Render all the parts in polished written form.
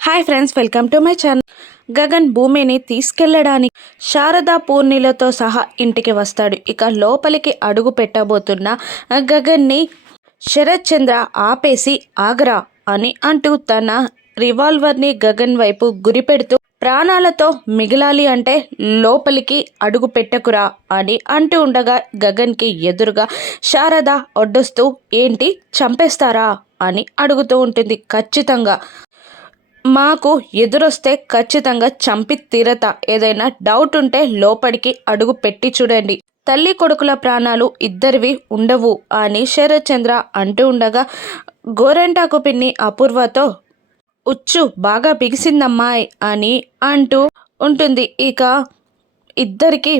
Hi friends, welcome to my channel. Gagan భూమిని తీసుకెళ్లడానికి శారదా పూర్ణిలతో సహా ఇంటికి వస్తాడు. ఇక లోపలికి అడుగు పెట్టబోతున్న గగన్ని శరత్ చంద్ర ఆపేసి ఆగరా అని అంటూ తన రివాల్వర్ని గగన్ వైపు గురిపెడుతూ ప్రాణాలతో మిగిలాలి అంటే లోపలికి అడుగు పెట్టకురా అని అంటూ ఉండగా గగన్కి ఎదురుగా శారద ఒడ్డొస్తూ ఏంటి చంపేస్తారా అని అడుగుతూ ఉంటుంది. ఖచ్చితంగా మాకు ఎదురొస్తే ఖచ్చితంగా చంపి తీరతా, ఏదైనా డౌట్ ఉంటే లోపలికి అడుగు పెట్టి చూడండి, తల్లి కొడుకుల ప్రాణాలు ఇద్దరివి ఉండవు అని శరత్ చంద్ర అంటూ ఉండగా గోరెంటాకు పిన్ని అపూర్వతో ఉచ్చు బాగా బిగిసిందమ్మాయి అని అంటూ ఉంటుంది. ఇక ఇద్దరికి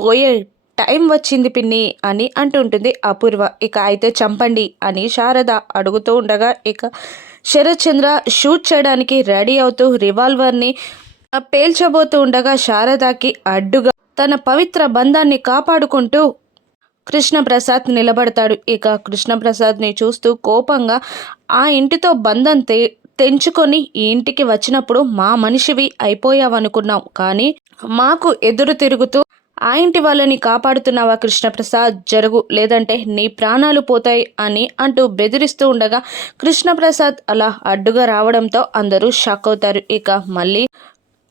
పోయే టైం వచ్చింది పిన్ని అని అంటుంటుంది అపూర్వ. ఇక అయితే చంపండి అని శారద అడుగుతూ ఉండగా ఇక శరత్ చంద్ర షూట్ చేయడానికి రెడీ అవుతూ రివాల్వర్ని పేల్చబోతూ ఉండగా శారదకి అడ్డుగా తన పవిత్ర బంధాన్ని కాపాడుకుంటూ కృష్ణప్రసాద్ నిలబడతాడు. ఇక కృష్ణప్రసాద్ని చూస్తూ కోపంగా ఆ ఇంటితో బంధం తెంచుకొని ఈ ఇంటికి వచ్చినప్పుడు మా మనిషివి అయిపోయావనుకున్నాం, కానీ మాకు ఎదురు తిరుగుతూ ఆ ఇంటి వాళ్ళని కాపాడుతున్నావా కృష్ణప్రసాద్, జరుగు లేదంటే నీ ప్రాణాలు పోతాయి అని అంటూ బెదిరిస్తూ ఉండగా కృష్ణప్రసాద్ అలా అడ్డుగా రావడంతో అందరూ షాక్ అవుతారు. ఇక మళ్ళీ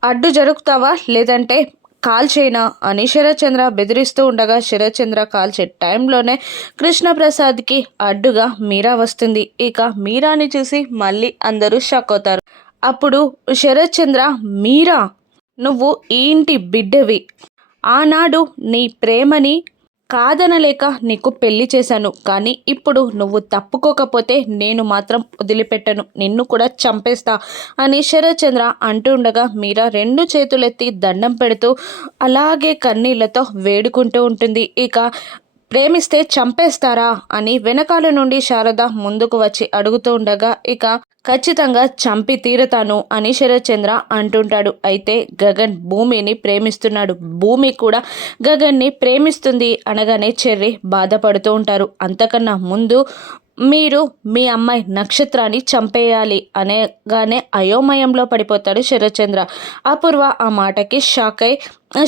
అడ్డు జరుగుతావా లేదంటే కాల్చేనా అని శరత్ చంద్ర బెదిరిస్తూ ఉండగా శరత్ చంద్ర కాల్చే టైంలోనే కృష్ణప్రసాద్కి అడ్డుగా మీరా వస్తుంది. ఇక మీరాని చూసి మళ్ళీ అందరూ షాక్ అవుతారు. అప్పుడు శరత్ చంద్ర, మీరా నువ్వు ఈ ఇంటి బిడ్డవి, ఆనాడు నీ ప్రేమని కాదనలేక నీకు పెళ్లి చేశాను, కానీ ఇప్పుడు నువ్వు తప్పుకోకపోతే నేను మాత్రం వదిలిపెట్టను, నిన్ను కూడా చంపేస్తా అని శరత్ చంద్ర అంటూ ఉండగా మీరా రెండు చేతులెత్తి దండం పెడుతూ అలాగే కన్నీళ్లతో వేడుకుంటూ ఉంటుంది. ఇక ప్రేమిస్తే చంపేస్తారా అని వెనకాల నుండి శారద ముందుకు వచ్చి అడుగుతూ ఉండగా ఇక ఖచ్చితంగా చంపి తీరుతాను అని శరత్ చంద్ర అంటుంటాడు. అయితే గగన్ భూమిని ప్రేమిస్తున్నాడు, భూమి కూడా గగన్ని ప్రేమిస్తుంది అనగానే చెర్రి బాధపడుతూ ఉంటారు. అంతకన్నా ముందు మీరు మీ అమ్మాయి నక్షత్రాన్ని చంపేయాలి అనేగానే అయోమయంలో పడిపోతాడు శరత్ చంద్ర. అపూర్వ ఆ మాటకి షాక్ అయి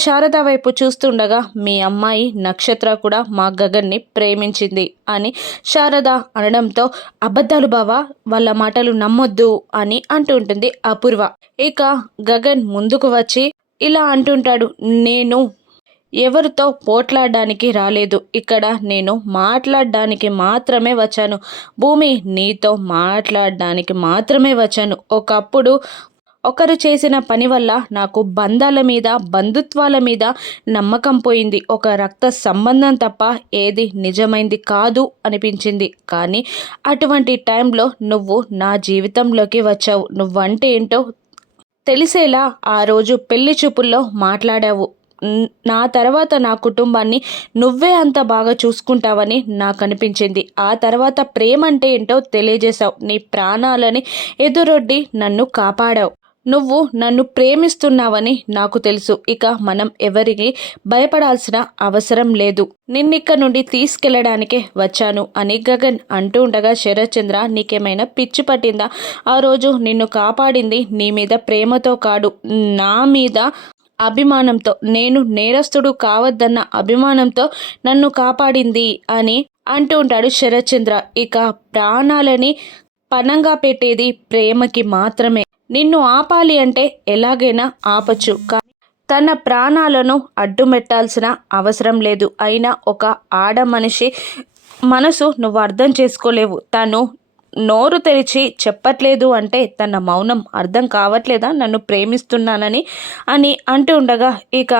శారద వైపు చూస్తుండగా మీ అమ్మాయి నక్షత్ర కూడా మా గగన్ని ప్రేమించింది అని శారద అనడంతో అబద్ధాలు బావా, వాళ్ళ మాటలు నమ్మొద్దు అని అంటుంటుంది అపూర్వ. ఇక గగన్ ముందుకు వచ్చి ఇలా అంటుంటాడు, నేను ఎవరితో పోట్లాడడానికి రాలేదు, ఇక్కడ నేను మాట్లాడడానికి మాత్రమే వచ్చాను, భూమి నీతో మాట్లాడడానికి మాత్రమే వచ్చాను. ఒకప్పుడు ఒకరు చేసిన పని వల్ల నాకు బంధాల మీద బంధుత్వాల మీద నమ్మకం పోయింది, ఒక రక్త సంబంధం తప్ప ఏది నిజమైంది కాదు అనిపించింది, కానీ అటువంటి టైంలో నువ్వు నా జీవితంలోకి వచ్చావు, నువ్వంటే ఏంటో తెలిసేలా ఆ రోజు పెళ్లి చూపుల్లో మాట్లాడావు, నా తర్వాత నా కుటుంబాన్ని నువ్వే అంత బాగా చూసుకుంటావని నాకు అనిపించింది, ఆ తర్వాత ప్రేమ అంటే ఏంటో తెలియజేశావు, నీ ప్రాణాలని ఎదురొడ్డి నన్ను కాపాడావు, నువ్వు నన్ను ప్రేమిస్తున్నావని నాకు తెలుసు, ఇక మనం ఎవరికి భయపడాల్సిన అవసరం లేదు, నిన్నిక్క నుండి తీసుకెళ్లడానికే వచ్చాను అని గగన్ అంటూ ఉండగా శరత్ చంద్ర, నీకేమైనా పిచ్చి పట్టిందా, ఆ రోజు నిన్ను కాపాడింది నీ మీద ప్రేమతో కాదు, నా మీద అభిమానంతో, నేను నేరస్తుడు కావద్దన్న అభిమానంతో నన్ను కాపాడింది అని అంటూ ఉంటాడు శరత్ చంద్ర. ఇక ప్రాణాలని పణంగా పెట్టేది ప్రేమకి మాత్రమే, నిన్ను ఆపాలి అంటే ఎలాగైనా ఆపచ్చు, కానీ తన ప్రాణాలను అడ్డుమెట్టాల్సిన అవసరం లేదు, అయినా ఒక ఆడ మనిషి మనసు నువ్వు అర్థం చేసుకోలేవు, తను నోరు తెరిచి చెప్పట్లేదు అంటే తన మౌనం అర్థం కావట్లేదా నన్ను ప్రేమిస్తున్నానని అని అంటూ ఉండగా ఇక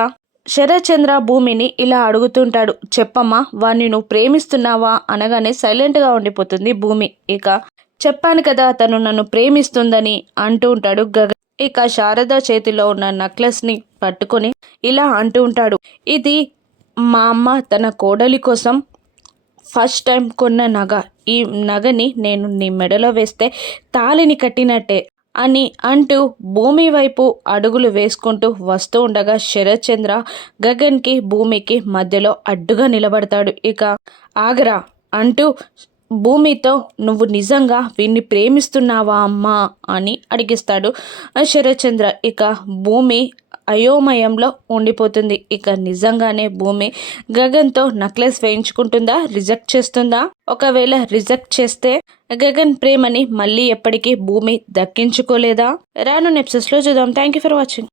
శరత్ చంద్ర భూమిని ఇలా అడుగుతుంటాడు, చెప్పమ్మా వాణ్ణి నువ్వు ప్రేమిస్తున్నావా అనగానే సైలెంట్గా ఉండిపోతుంది భూమి. ఇక చెప్పాను కదా తను నన్ను ప్రేమిస్తుందని అంటూ ఉంటాడు గగన్. ఇక శారద చేతిలో ఉన్న నెక్లెస్ని పట్టుకొని ఇలా అంటూ ఉంటాడు, ఇది మా అమ్మ తన కోడలి కోసం ఫస్ట్ టైం కొన్న నగ, ఈ నగని నేను నీ మెడలో వేస్తే తాళిని కట్టినట్టే అని అంటూ భూమి వైపు అడుగులు వేసుకుంటూ వస్తూ ఉండగా శరత్ చంద్ర గగన్కి భూమికి మధ్యలో అడ్డుగా నిలబడతాడు. ఇక ఆగరా అంటూ భూమితో నువ్వు నిజంగా వీన్ని ప్రేమిస్తున్నావా అమ్మా అని అడిగిస్తాడు శరత్చంద్ర. ఇక భూమి అయోమయంలో ఉండిపోతుంది. ఇక నిజంగానే భూమి గగన్తో నెక్లెస్ వేయించుకుంటుందా, రిజెక్ట్ చేస్తుందా? ఒకవేళ రిజెక్ట్ చేస్తే గగన్ ప్రేమని మళ్ళీ ఎప్పటికీ భూమి దక్కించుకోలేదా? రాను ఎపిసోడ్స్లో చూద్దాం. Thank you for watching.